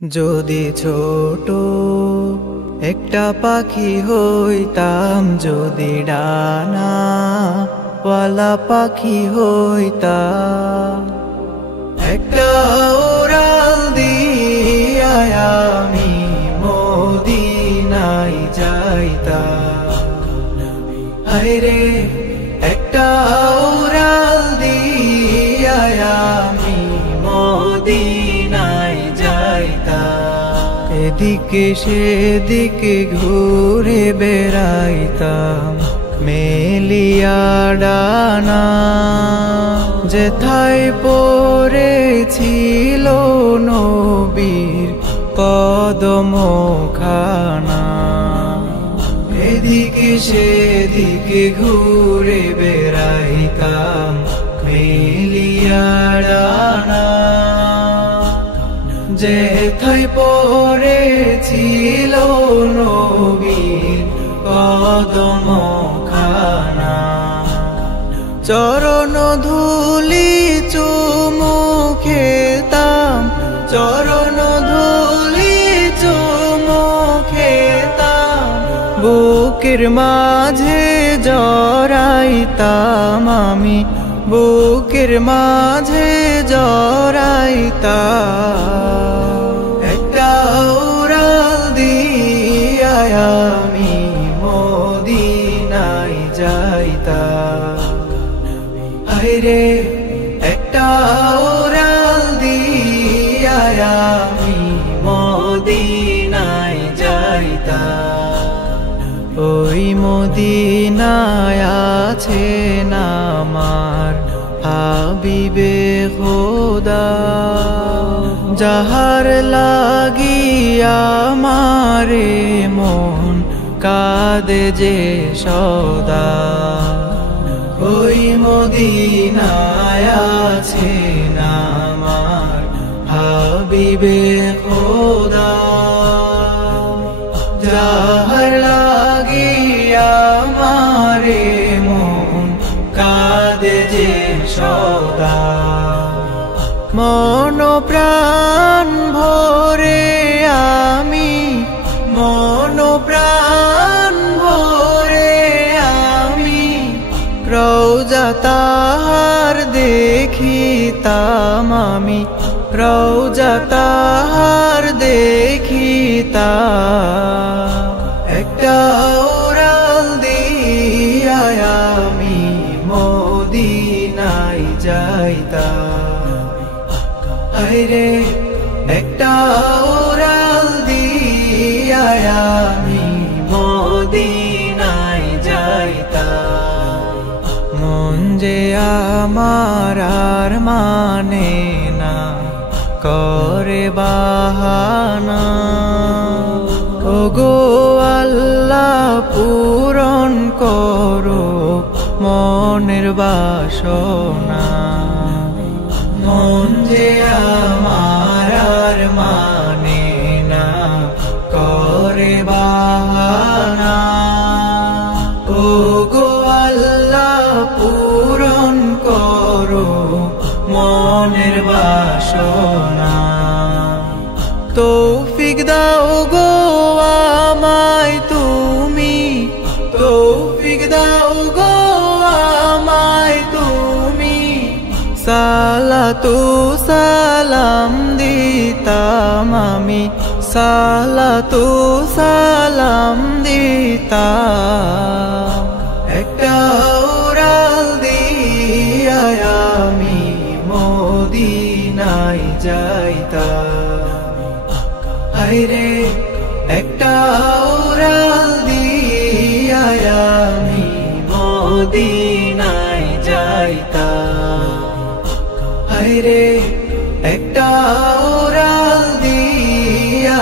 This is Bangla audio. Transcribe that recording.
যদি ছোট একটা পাখি হইতাম, যদি ডানা ওয়ালা পাখি হইতাম, একটা উড়াল দিয়া আমি মদিনায় যাইতাম। হায়রে একটা উড়াল দিয়া আমি মদিনায় যাইতাম। এদিকে সেদিকে ঘুরে বেড়াইতাম মেলিয়া ডানা, যেথায় পড়েছিল নবীর কদম খানা। এদিকে সেদিকে ঘুরে বেড়াইতাম মেলিয়া ডানা, যেথায় পড়েছিল নবীর কদম খানা। চরণ ধুলি চুমু খেতাম, চরণ ধুলি চুমু খেতাম, বুকের মাঝে জড়াইতাম আমি, বুকের মাঝে জড়াইতাম। একটা উড়াল দিয়া আমি মদিনায় যাইতাম। হায়রে একটা উড়াল দিয়া আমি মদিনায় যাইতাম। ওই মদিনায় আছেন আমার হাবিবে খোদা, যাহার লাগিয়া আমারে মন কাঁদে যে সদা। ওই মদিনায় আছেন আমার হাবিবে খোদা, যাহার লাগিয়া আমারে মন কাঁদে যে সদা। মন প্রাণ ভরে আমি, মন প্রাণ ভরে আমি রওজা তাহার দেখিতাম আমি, রওজা তাহার দেখিতাম। একটা উড়াল দিয়া আমি মদিনায় যাইতাম। হায়রে একটা উড়াল দিয়া আমি মদিনায় যাইতাম। মন যে আমার আর মানে না, করে বাহানা, ওগো আল্লাহ পূরণ করো মনের বাসনা। মন যে আমার আর মানে না, করে বাহানা, ওগো আল্লাহ পূরণ করো মনের বাসনা। তৌফিক দাও গো আমায় তুমি, তৌফিক দাও গো আমায় তুমি, সালাতু সালাম দিতাম আমি, সালাতু সালাম দিতাম। একটা উড়াল দিয়া আমি মদিনায় যাইতাম। হায়রে একটা উড়াল দিয়া আমি মদিনায় যাইতাম। হায়রে একটা উড়াল দিয়া